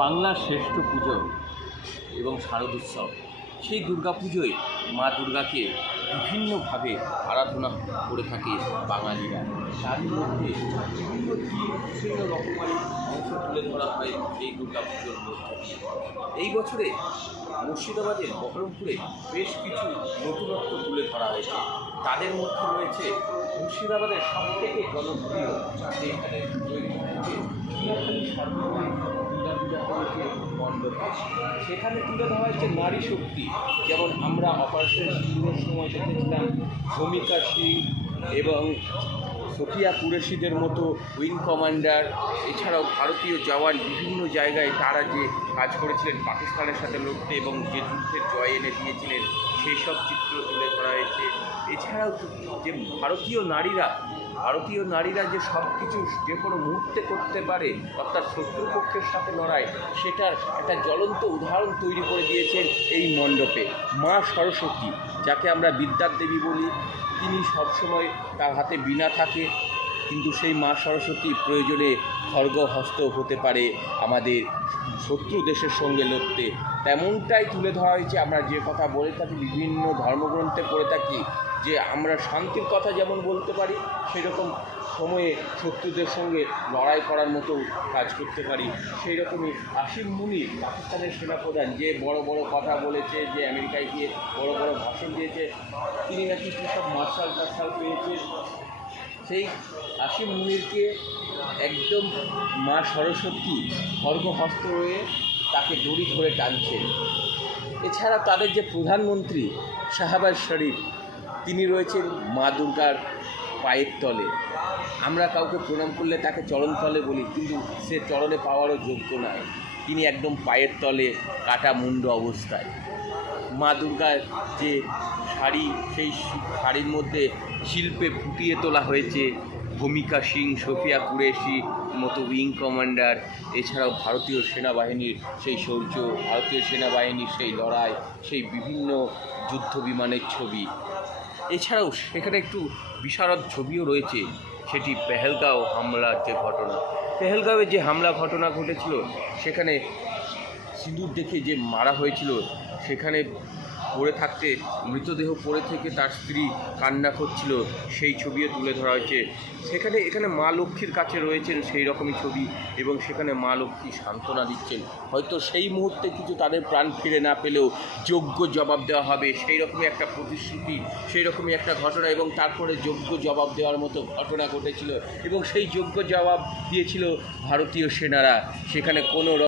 বাংলার শ্রেষ্ঠ পুজো এবং শারদোৎসব, সেই দুর্গাপুজোয় মা দুর্গাকে বিভিন্নভাবে আরাধনা করে থাকে বাঙালিরা। তার মধ্যে বিভিন্ন রকমারি অংশ তুলে ধরা হয় এই দুর্গাপুজোর মধ্যে দিয়ে। এই বছরে মুর্শিদাবাদের বহরমপুরে বেশ কিছু নতুনত্ব তুলে ধরা হয়েছে। তাদের মধ্যে রয়েছে মুর্শিদাবাদের সবথেকে জনপ্রিয় যে এখানে তৈরি হয়েছে মণ্ডপ, সেখানে তুলে ধরা হয়েছে নারী শক্তি। যেমন আমরা অপারেশন সিঁদুরের সময় দেখেছিলাম ভূমিকা সিং এবং সোফিয়া কুরেশিদের মতো উইং কমান্ডার, এছাড়াও ভারতীয় জওয়ান বিভিন্ন জায়গায় তারা যে কাজ করেছিলেন পাকিস্তানের সাথে লড়তে এবং যে যুদ্ধের জয় এনে দিয়েছিলেন সেই সব চিত্র তুলে ধরা হয়েছে। এছাড়াও যে ভারতীয় নারীরা যে সব কিছু যে কোনো মুহূর্তে করতে পারে, অর্থাৎ শত্রুপক্ষের সাথে লড়াই, সেটার একটা জ্বলন্ত উদাহরণ তৈরি করে দিয়েছেন এই মণ্ডপে। মা সরস্বতী, যাকে আমরা বিদ্যার দেবী বলি, তিনি সবসময় তার হাতে বীণা থাকে, কিন্তু সেই মা সরস্বতী প্রয়োজনে খড়গহস্ত হতে পারে আমাদের শত্রু দেশের সঙ্গে লড়তে। তেমনটাই তুলে ধরা হয়েছে। আমরা যে কথা বলে থাকি, বিভিন্ন ধর্মগ্রন্থে পড়ে থাকি যে আমরা শান্তির কথা যেমন বলতে পারি, সেরকম সময়ে শত্রুদের সঙ্গে লড়াই করার মতো কাজ করতে পারি। সেই রকমই আসিম মুনির, পাকিস্তানের সেনাপ্রধান, যে বড় বড় কথা বলেছে, যে আমেরিকায় গিয়ে বড় বড় ভাষণ দিয়েছে, তিনি নাকি কী সব মার্শাল পেয়েছে, সেই আসিম মুনিরকে একদম মা সরস্বতী খড়গহস্ত হয়ে তাকে দড়ি ধরে টানছেন। এছাড়া তাদের যে প্রধানমন্ত্রী শাহবাজ শরীফ, তিনি রয়েছেন মা দুর্গার পায়ের তলে। আমরা কাউকে প্রণাম করলে তাকে চরণতলে বলি, কিন্তু সে চরণে পাওয়ারও যোগ্য নয়, তিনি একদম পায়ের তলে কাটা মুন্ড অবস্থায়। মা দুর্গার যে শাড়ি, সেই শাড়ির মধ্যে শিল্পে ফুটিয়ে তোলা হয়েছে ভূমিকা সিং, সোফিয়া কুরেশি মতো উইং কমান্ডার, এছাড়াও ভারতীয় সেনাবাহিনীর সেই শৌর্য, ভারতীয় সেনাবাহিনীর সেই লড়াই, সেই বিভিন্ন যুদ্ধ বিমানের ছবি। এছাড়াও সেখানে একটু বিশারদ ছবিও রয়েছে, সেটি পেহেলগাঁও হামলার যে ঘটনা। পেহেলগাঁওয়ে যে হামলা ঘটনা ঘটেছিল, সেখানে সিঁদুর দেখে যে মারা হয়েছিল, সেখানে পড়ে থাকতে, মৃতদেহ পড়ে থেকে তার স্ত্রী কান্না করছিল, সেই ছবিও তুলে ধরা হয়েছে। এখানে মা লক্ষ্মীর কাছে রয়েছেন সেই রকমই ছবি, এবং সেখানে মা লক্ষ্মী সান্ত্বনা দিচ্ছেন। হয়তো সেই মুহূর্তে কিছু তাদের প্রাণ ফিরে না পেলেও যোগ্য জবাব দেওয়া হবে, সেই রকমই একটা প্রতিশ্রুতি, সেই রকমই একটা ঘটনা, এবং তারপরে যোগ্য জবাব দেওয়ার মতো ঘটনা ঘটেছিল, এবং সেই যোগ্য জবাব দিয়েছিল ভারতীয় সেনারা। সেখানে কোনো